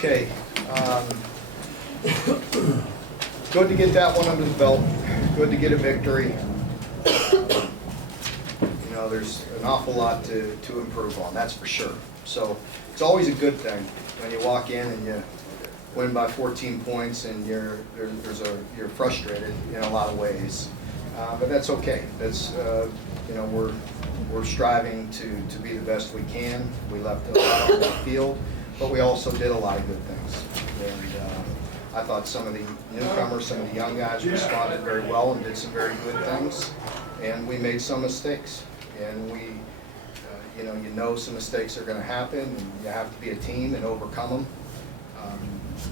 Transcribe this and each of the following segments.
Okay. Good to get that one under the belt. Good to get a victory. You know, there's an awful lot to improve on, that's for sure. So it's always a good thing when you walk in and you win by 14 points and you're frustrated in a lot of ways. But that's okay. That's you know, we're striving to be the best we can. We left a lot on the field, but we also did a lot of good things. And I thought some of the newcomers, some of the young guys responded very well and did some very good things. And we made some mistakes. And we, you know some mistakes are going to happen, and you have to be a team and overcome them.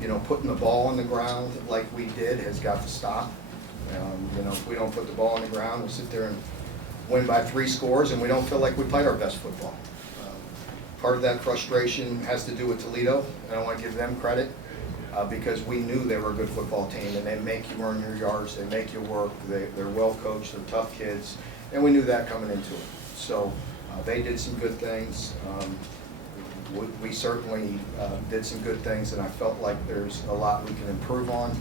You know, putting the ball on the ground like we did has got to stop. You know, if we don't put the ball on the ground, we'll sit there and win by 3 scores, and we don't feel like we played our best football. Part of that frustration has to do with Toledo, and I want to give them credit because we knew they were a good football team, and they make you earn your yards, they make you work, they're well coached, they're tough kids, and we knew that coming into it. So they did some good things. We certainly did some good things, and I felt like there's a lot we can improve on.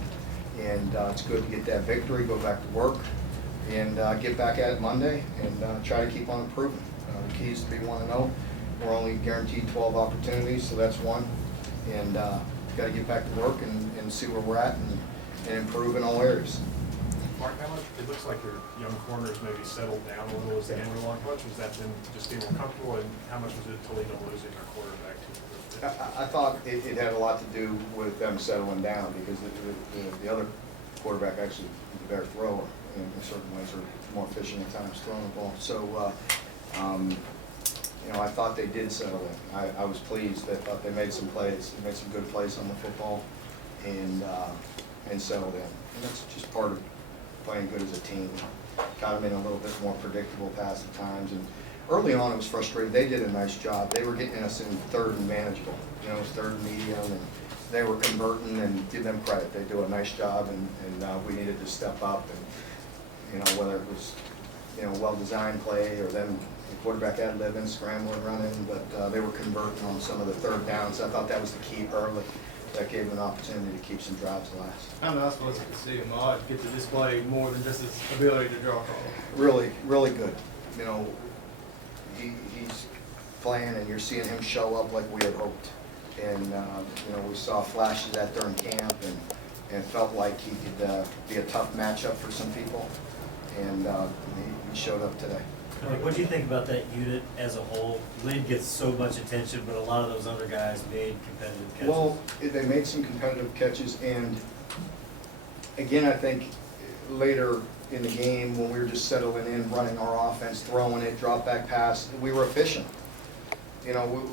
And it's good to get that victory, go back to work, and get back at it Monday and try to keep on improving. The key is to be 1-0. We're only guaranteed 12 opportunities, so that's one. And got to get back to work and see where we're at and improve in all areas. Mark, how much, it looks like your young corners maybe settled down a little as the game went along. How much was that them just being more comfortable, and how much was it Toledo losing their quarterback to? I thought it had a lot to do with them settling down because the other quarterback actually is a better thrower in certain ways, or more efficient at times throwing the ball. So, you know, I thought they did settle in. I was pleased. I thought they made some plays. They made some good plays on the football and settled in. And that's just part of playing good as a team. Got them in a little bit more predictable past the times. And early on, it was frustrating. They did a nice job. They were getting us in 3rd and manageable. You know, it was 3rd and medium, and they were converting, and give them credit. They do a nice job, and we needed to step up. And, you know, whether it was, you know, well-designed play or them, the quarterback ad-libbing, scrambling, running, but they were converting on some of the 3rd downs. I thought that was the key early. That gave them an opportunity to keep some drives last. How nice was it to see him get to display more than just his ability to draw calls? Really, really good. You know, he's playing, and you're seeing him show up like we had hoped. And you know, we saw flashes of that during camp, and felt like he could be a tough matchup for some people. And he showed up today. What do you think about that unit as a whole? Lynn gets so much attention, but a lot of those other guys made competitive catches. Well, they made some competitive catches, and again, I think later in the game when we were just settling in, running our offense, throwing it, drop back pass, we were efficient. You know,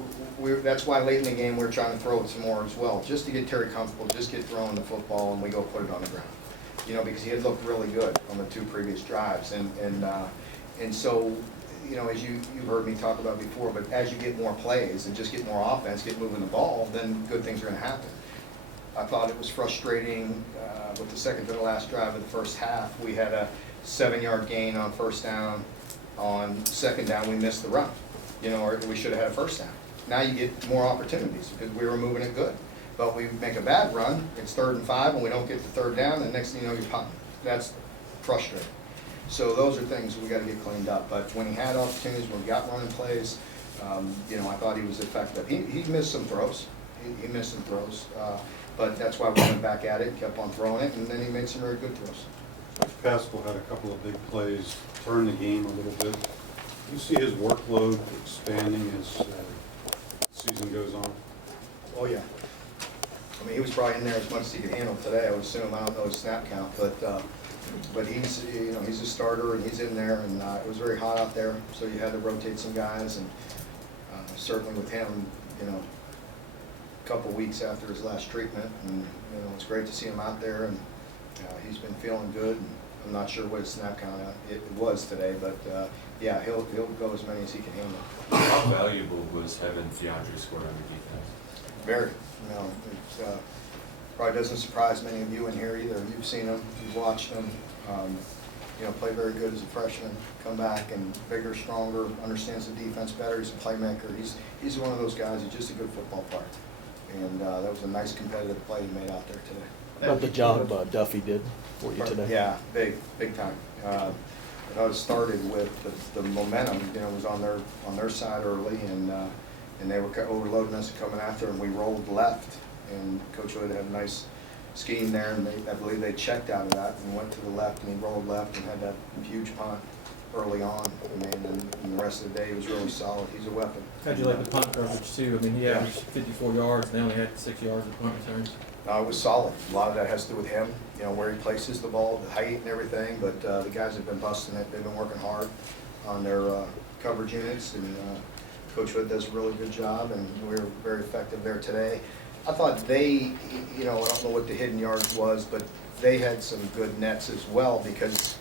that's why late in the game we were trying to throw it some more as well, just to get Terry comfortable, just get throwing the football, and we go put it on the ground. You know, because he had looked really good on the 2 previous drives, and so, you know, as you've heard me talk about before, but as you get more plays and just get more offense, get moving the ball, then good things are going to happen. I thought it was frustrating with the second to the last drive of the first half. We had a 7-yard gain on 1st down. On 2nd down, we missed the run. You know, or we should have had a 1st down. Now you get more opportunities because we were moving it good. But we make a bad run, it's 3rd and 5, and we don't get the 3rd down, and the next thing you know, you're punting. That's frustrating. So those are things we got to get cleaned up. But when he had opportunities, when we got running plays, you know, I thought he was effective. He missed some throws. He missed some throws. But that's why we went back at it, kept on throwing it, and then he made some very good throws. Coach Pascal had a couple of big plays, turned the game a little bit. You see his workload expanding as season goes on? Oh, yeah. I mean, he was probably in there as much as he could handle today, I would assume. I don't know his snap count, but he's, you know, he's a starter, and he's in there, and it was very hot out there, so you had to rotate some guys, and certainly with him, you know, a couple weeks after his last treatment, and you know, it's great to see him out there, and he's been feeling good. And I'm not sure what his snap count it was today, but yeah, he'll go as many as he can handle. How valuable was having DeAndre score on the defense? Very. You know, it probably doesn't surprise many of you in here either. You've seen him, you've watched him. You know, play very good as a freshman, come back and bigger, stronger, understands the defense better. He's a playmaker. He's one of those guys who's just a good football player. And that was a nice competitive play he made out there today. About the job Duffy did for you today. Yeah, big time. It all started with the momentum, was on their side early, and they were overloading us and coming after, and we rolled left. And Coach Hood had a nice scheme there, and I believe they checked out of that and went to the left, and he rolled left and had that huge punt early on. And the rest of the day he was really solid. He's a weapon. How'd you like the punt coverage too? I mean, he Yeah. averaged 54 yards, and they only had 6 yards of punt returns. It was solid. A lot of that has to do with him, where he places the ball, the height and everything, but the guys have been busting it. They've been working hard on their coverage units, and Coach Hood does a really good job, and we were very effective there today. I thought they, I don't know what the hidden yards was, but they had some good nets as well, because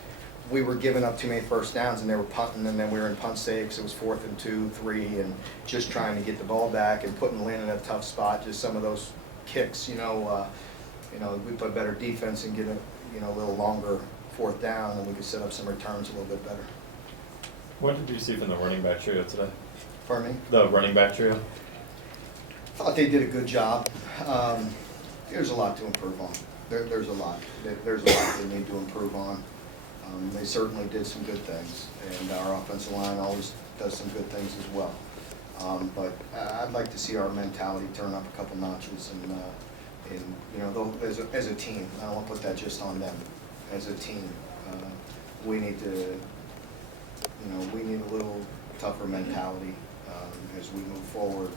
we were giving up too many first downs, and they were punting, and then we were in punt stakes. It was 4th and 2, 3, and just trying to get the ball back and putting Lynn in a tough spot. Just some of those kicks, we put better defense and get a little longer 4th down, and we could set up some returns a little bit better. What did you see from the running back trio today? Pardon me? The running back trio? Thought they did a good job. There's a lot to improve on. There's a lot. There's a lot they need to improve on. They certainly did some good things, and our offensive line always does some good things as well. But I'd like to see our mentality turn up a couple notches, and though as a team, I don't want to put that just on them. As a team, we need to, we need a little tougher mentality as we move forward,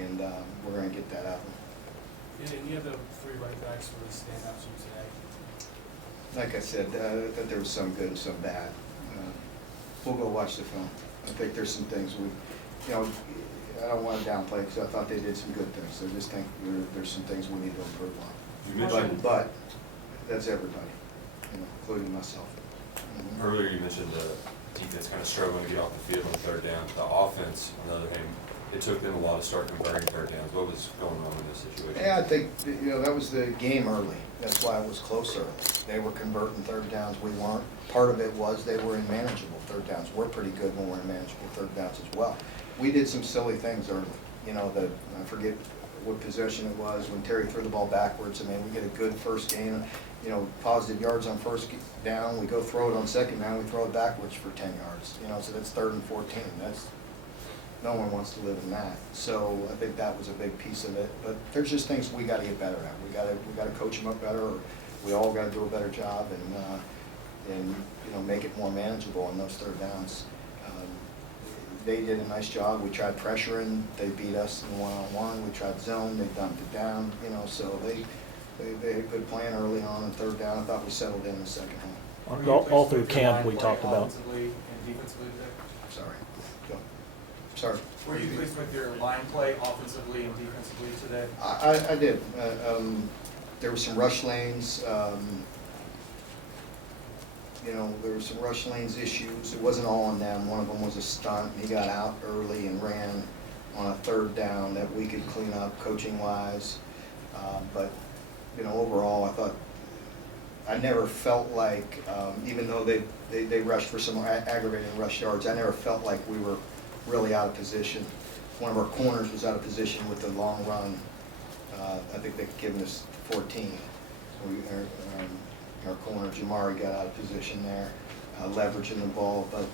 and we're going to get that out of them. Yeah, you have the 3 right backs really stand out to you today. Like I said, that there was some good and some bad. We'll go watch the film. I think there's some things I don't want to downplay, because I thought they did some good things. I just think there's some things we need to improve on. You mentioned, But that's everybody, including myself. earlier you mentioned the defense kind of struggling to get off the field on 3rd down. The offense, on the other hand, it took them a while to start converting 3rd downs. What was going on in this situation? Yeah, I think, that was the game early. That's why it was close early. They were converting 3rd downs, we weren't. Part of it was they were in manageable 3rd downs. We're pretty good when we're in manageable 3rd downs as well. We did some silly things early. I forget what possession it was, when Terry threw the ball backwards. I mean, we get a good first gain, positive yards on 1st down. We go throw it on 2nd down, we throw it backwards for 10 yards. So that's 3rd and 14. No one wants to live in that. So I think that was a big piece of it. But there's just things we got to get better at. We got to coach them up better, or we all got to do a better job and make it more manageable on those 3rd downs. They did a nice job. We tried pressuring. They beat us in one-on-one. We tried zone. They dumped it down. So they had a good plan early on 3rd down. I thought we settled in the 2nd half. All through camp, we talked about. Offensively and defensively today? Sorry. Go. Sorry. Were you pleased with your line play offensively and defensively today? I did. There were some rush lanes. There were some rush lanes issues. It wasn't all on them. One of them was a stunt. He got out early and ran on a 3rd down that we could clean up coaching-wise. But overall, I thought I never felt like, even though they rushed for some aggravating rush yards, I never felt like we were really out of position. One of our corners was out of position with the long run. I think they'd given us 14. Our corner, Jamari, got out of position there, leveraging the ball. But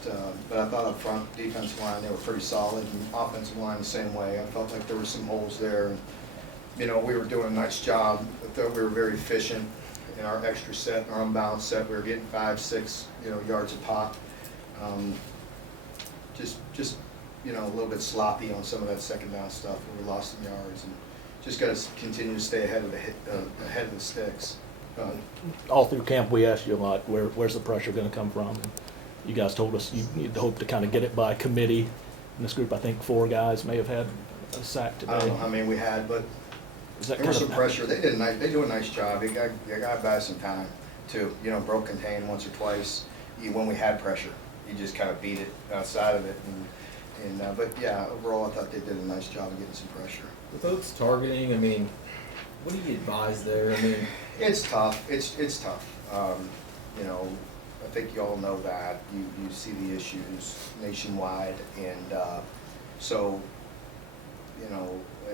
I thought up front, defensive line, they were pretty solid, and offensive line the same way. I felt like there were some holes there. And, we were doing a nice job. I thought we were very efficient in our extra set, our unbalanced set. We were getting 5, 6, yards a pop. Just a little bit sloppy on some of that 2nd down stuff where we lost some yards, and just got to continue to stay ahead of the sticks. All through camp, we asked you a lot, where's the pressure going to come from? And you guys told us you hope to kind of get it by committee. In this group, I think 4 guys may have had a sack today. I don't know how many we had, but there was some pressure. They do a nice job. They got by some time too. Broke contain once or twice. When we had pressure, you just kind of beat it outside of it. But yeah, overall, I thought they did a nice job of getting some pressure. With those targeting, I mean, what do you advise there? I mean, It's tough. It's tough. I think you all know that. You see the issues nationwide, and so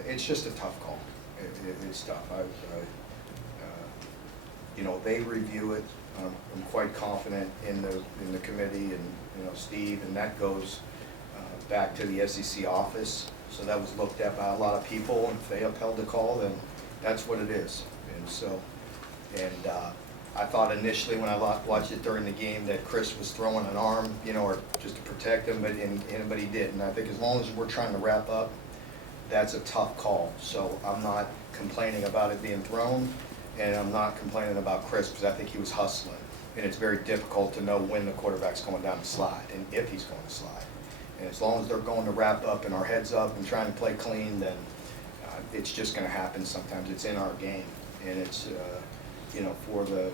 it's just a tough call. It's tough. You know, they review it. I'm quite confident in the committee and, you know, Steve, and that goes back to the SEC office. So that was looked at by a lot of people, and if they upheld the call, then that's what it is. And so, I thought initially when I watched it during the game that Chris was throwing an arm, you know, or just to protect him, but he didn't. I think as long as we're trying to wrap up, that's a tough call. So I'm not complaining about it being thrown, and I'm not complaining about Chris because I think he was hustling. And it's very difficult to know when the quarterback's going down the slide and if he's going to slide. And as long as they're going to wrap up and our heads up and trying to play clean, then it's just going to happen sometimes. It's in our game, and it's you know, for the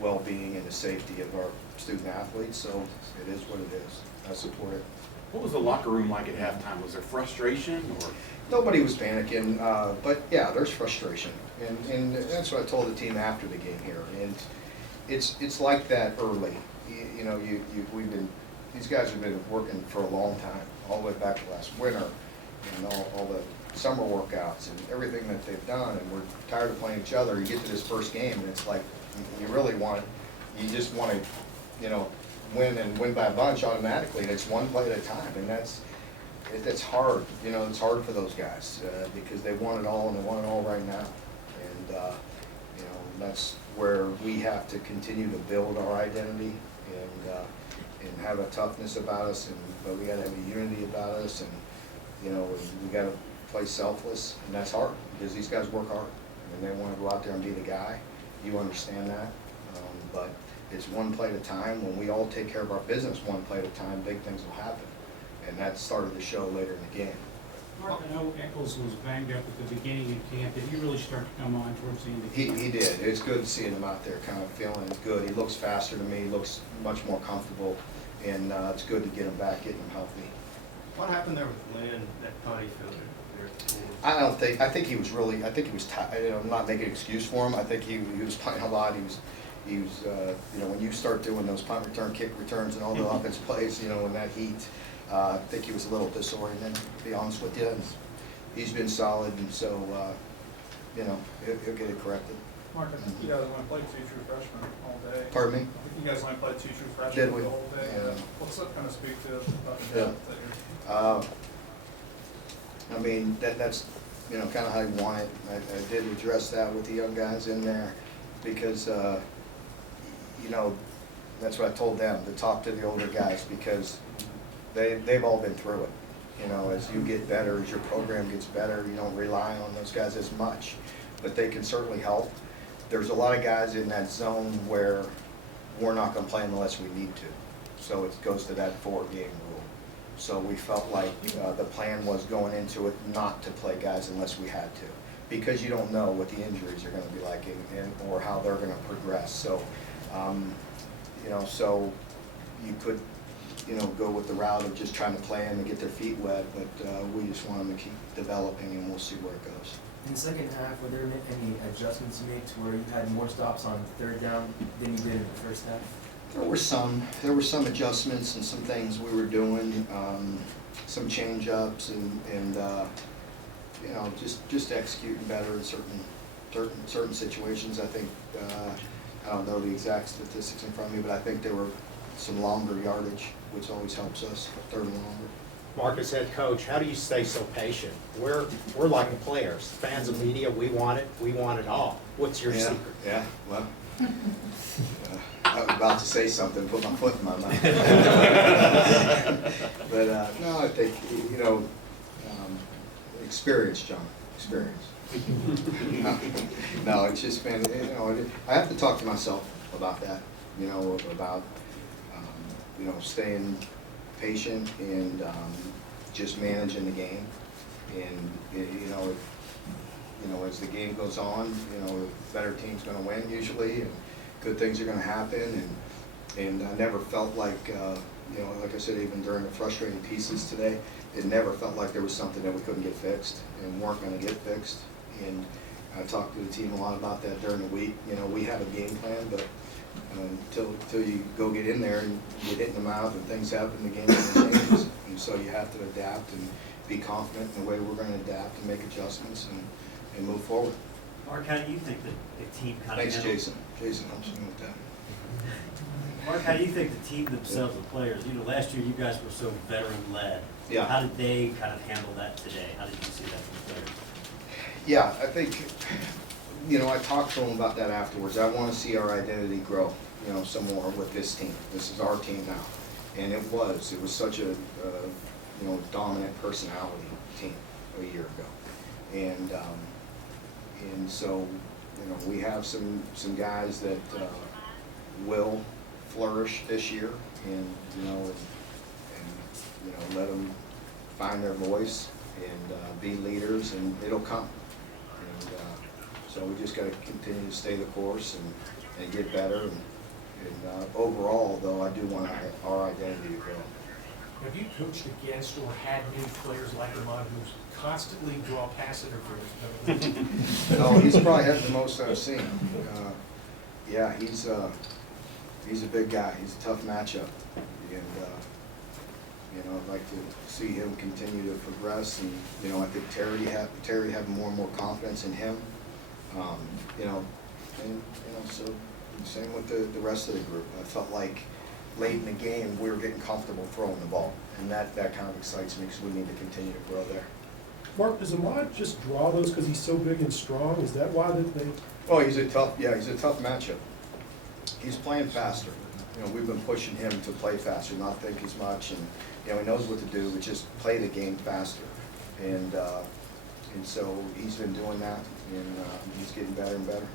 well-being and the safety of our student athletes. So it is what it is. I support it. What was the locker room like at halftime? Was there frustration or? Nobody was panicking, but yeah, there's frustration, and that's what I told the team after the game here. And it's like that early. You know, these guys have been working for a long time, all the way back to last winter, and all the summer workouts and everything that they've done. And we're tired of playing each other. You get to this first game, and it's like you just want to, you know, win by a bunch automatically. And it's one play at a time, and it's hard. You know, it's hard for those guys because they want it all, and they want it all right now. And you know, that's where we have to continue to build our identity and have a toughness about us, but we got to have a unity about us, and you know, we got to play selfless, and that's hard because these guys work hard and they want to go out there and be the guy. You understand that, but it's one play at a time. When we all take care of our business one play at a time, big things will happen. And that started the show later in the game. Mark, I know Eccles was banged up at the beginning of camp. Did he really start to come on towards the end of the camp? He did. It's good seeing him out there kind of feeling good. He looks faster to me. He looks much more comfortable. And it's good to get him back, getting him healthy. What happened there with Lynn, that punt he fielded there at the school? I think he was tired. You know, I'm not making an excuse for him. I think he was playing a lot. He was you know, when you start doing those punt return, kick returns, and all the offensive plays, you know, in that heat, I think he was a little disoriented, to be honest with you. And he's been solid, and so, you know, he'll get it corrected. Mark, I think you guys only played 2 true freshmen all day. Pardon me? I think you guys only played 2 true freshmen Did we? the whole day. Yeah. What's that kind of speak to about the Yeah. depth that you're? I mean, that's, you know, kind of how you want it. I did address that with the young guys in there because, you know, that's what I told them, to talk to the older guys because they've all been through it. You know, as you get better, as your program gets better, you don't rely on those guys as much, but they can certainly help. There's a lot of guys in that zone where we're not going to play unless we need to. So it goes to that 4-game rule. So we felt like the plan was going into it not to play guys unless we had to, because you don't know what the injuries are going to be like or how they're going to progress. So, you know, so you could, you know, go with the route of just trying to play them and get their feet wet, but we just want them to keep developing, and we'll see where it goes. In the second half, were there any adjustments you made to where you had more stops on third down than you did in the first half? There were some adjustments and some things we were doing, some change-ups and you know, just executing better in certain situations. I think, I don't know the exact statistics in front of me, but I think there were some longer yardage, which always helps us, 3rd and longer. Mark, as head coach, how do you stay so patient? We're like the players, fans of media, we want it all. What's your secret? Yeah, well, I was about to say something, put my foot in my mouth. But no, I think, you know, experience, John, experience. No, it's just been, you know, I have to talk to myself about that, you know, about, you know, staying patient and just managing the game. And, you know, as the game goes on, you know, the better team's going to win usually, and good things are going to happen. And I never felt like, you know, like I said, even during the frustrating pieces today, it never felt like there was something that we couldn't get fixed and weren't going to get fixed. And I talked to the team a lot about that during the week. You know, we have a game plan, but until you go get in there and get hit in the mouth and things happen, the game changes. And so you have to adapt and be confident in the way we're going to adapt and make adjustments. And and move forward. Mark, how do you think that the team kind of Thanks, Jason. Jason helps me with that. Mark, how do you think the team themselves, the players, last year you guys were so veteran-led. Yeah. How did they kind of handle that today? How did you see that from the players? Yeah, I think, I talked to them about that afterwards. I want to see our identity grow, some more with this team. This is our team now. And it was such a, dominant personality team a year ago. And so, we have some guys that will flourish this year and let them find their voice and be leaders, and it'll come. And so we just got to continue to stay the course and get better. And overall, though, I do want our identity to grow. Have you coached against or had new players like Ahmad who's constantly draw pass interference? No, he's probably had the most I've seen. Yeah, he's a big guy. He's a tough matchup, and I'd like to see him continue to progress. And I think Terry have more and more confidence in him. So same with the rest of the group. I felt like late in the game we were getting comfortable throwing the ball, and that kind of excites me because we need to continue to grow there. Mark, does Ahmad just draw those because he's so big and strong? Is that why they? Oh, he's a tough matchup. He's playing faster. We've been pushing him to play faster, not think as much, and he knows what to do, but just play the game faster. And so he's been doing that, and he's getting better and better.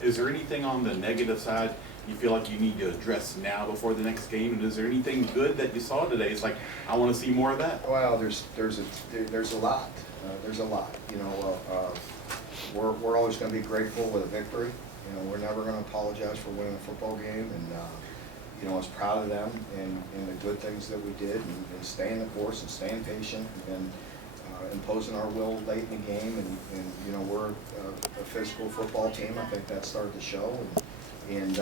Is there anything on the negative side you feel like you need to address now before the next game? And is there anything good that you saw today? It's like, I want to see more of that. Well, there's a lot. There's a lot. We're always going to be grateful with a victory. We're never going to apologize for winning a football game, and I was proud of them and the good things that we did, and staying the course and staying patient and imposing our will late in the game. And we're a physical football team. I think that started to show, and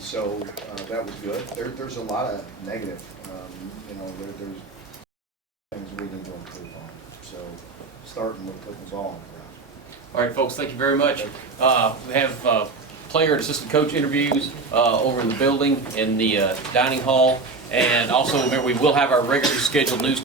so that was good. There's a lot of negative. There's things we need to improve on. So starting with putting the ball on the ground. All right, folks, thank you very much. We have player and assistant coach interviews over in the building in the dining hall. And also, remember, we will have our regularly scheduled news